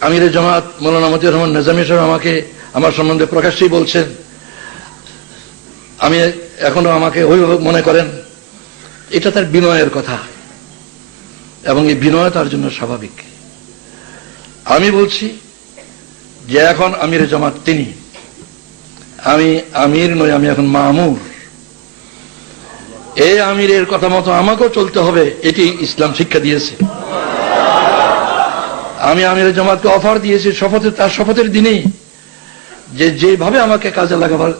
আমির জামাত মৌলানা মতিউর রহমান নিজামী সাহেব আমাকে আমার সম্বন্ধে প্রকাশ্যেই বলছেন। আমি এখনও আমাকে অভিভাবক মনে করেন। এটা তার বিনয়ের কথা। এবং এই বিনয় তার জন্য স্বাভাবিক। আমি বলছি যে এখন আমির জামাত তিনি। আমি আমির নই, আমি এখন মামুর। এই আমিরের কথা মতো আমাকেও চলতে হবে, এটি ইসলাম শিক্ষা দিয়েছে। আমি আমির জামাতকে অফার দিয়েছি শপথের, তার শপথের দিনেই। যে যেভাবে আমাকে কাজে লাগাবার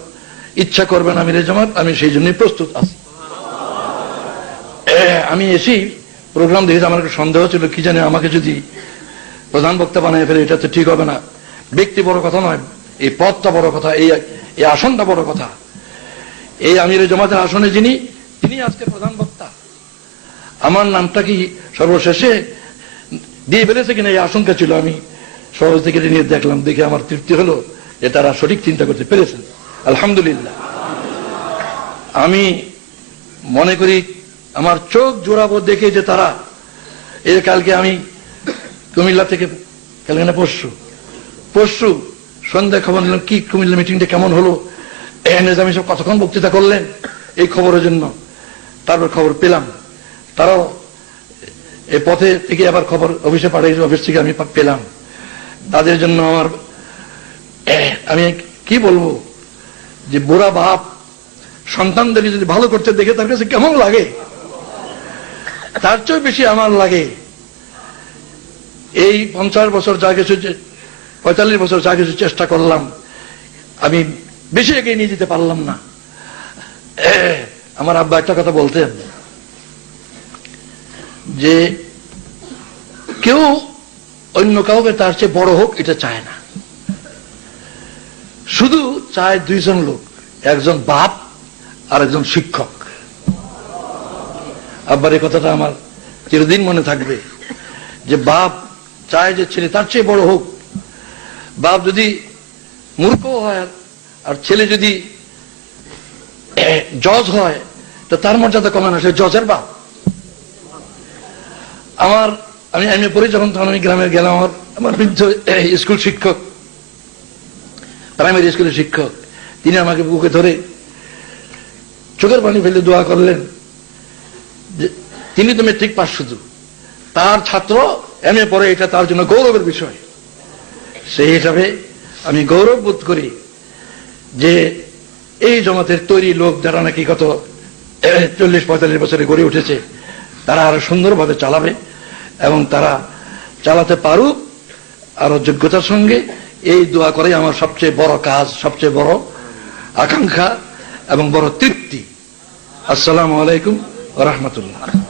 ইচ্ছা করবেন আমির জামাত, আমি সেই জন্যই প্রস্তুত আছি। আমি এসেই প্রোগ্রাম দেখে আমার সন্দেহ ছিল, কি জানে আমাকে যদি প্রধান বক্তা বানিয়ে ফেলে, এটা তো ঠিক হবে না। ব্যক্তি বড় কথা নয়, এই পদটা বড় কথা, এই এই আসনটা বড় কথা। এই আমির জামাতের আসনে যিনি, তিনি আজকে প্রধান বক্তা। আমার নামটা কি সর্বশেষে দিয়ে ফেলেছে কিনা এই আশঙ্কা ছিল আমি। সহজ থেকে নিয়ে দেখলাম, দেখে আমার তৃপ্তি হলো যে তারা সঠিক চিন্তা করতে পেরেছেন। আলহামদুলিল্লাহ। আমি মনে করি আমার চোখ জোড়াবো দেখে যে তারা এই কালকে আমি কুমিল্লা থেকে কালকে না পরশু পরশু সন্ধ্যা খবর নিলাম কি কুমিল্লা মিটিংটা কেমন হলো আমি সব কতক্ষণ বক্তৃতা করলেন, এই খবরের জন্য তারপর খবর পেলাম। তারাও এই পথে থেকে আবার খবর অফিসে পাঠিয়েছে অফিস থেকে আমি পেলাম। তাদের জন্য আমার, আমি কি বলব? যে বুড়া বাপ সন্তানদেরকে যদি ভালো করতে দেখে, তার কাছে কেমন লাগে? তার চেয়ে বেশি আমার লাগে। এই পঞ্চাশ বছর যা কিছু পঁয়তাল্লিশ বছর যা কিছু চেষ্টা করলাম, আমি বেশি এগিয়ে নিয়ে যেতে পারলাম না। আমার আব্বা একটা কথা বলতেন। যে কেউ অন্য কাউকে তার চেয়ে বড় হোক, এটা চায় না। শুধু চায় দুইজন লোক, একজন বাপ আর একজন শিক্ষক। আব্বার এই কথাটা আমার চিরদিন মনে থাকবে যে বাপ চায় যে ছেলে তার চেয়ে বড় হোক। বাপ যদি মূর্খ হয় আর ছেলে যদি জজ হয়, তো তার মর্যাদা কমে না, সে জজের বাপ। আমার, আমি এমএ পড়ি যখন, তখন আমি গ্রামে গেলাম আমার আমার বৃদ্ধ স্কুল শিক্ষক, প্রাইমারি স্কুলের শিক্ষক, তিনি আমাকে বুকে ধরে চোখের পানি ফেলে দোয়া করলেন তিনি তো মেট্রিক পাস শুধু। তার ছাত্র এম এ পড়ে, এটা তার জন্য গৌরবের বিষয়। সেই হিসাবে আমি গৌরব বোধ করি যে, এই জমাতের তৈরি লোক যারা নাকি গত চল্লিশ পঁয়তাল্লিশ বছরে গড়ে উঠেছে তারা আরও সুন্দরভাবে চালাবে এবং তারা চালাতে পারুক আরও যোগ্যতার সঙ্গে। এই দোয়া করে আমার সবচেয়ে বড় কাজ, সবচেয়ে বড় আকাঙ্ক্ষা এবং বড় তৃপ্তি। আসসালামু আলাইকুম রহমতুল্লাহ।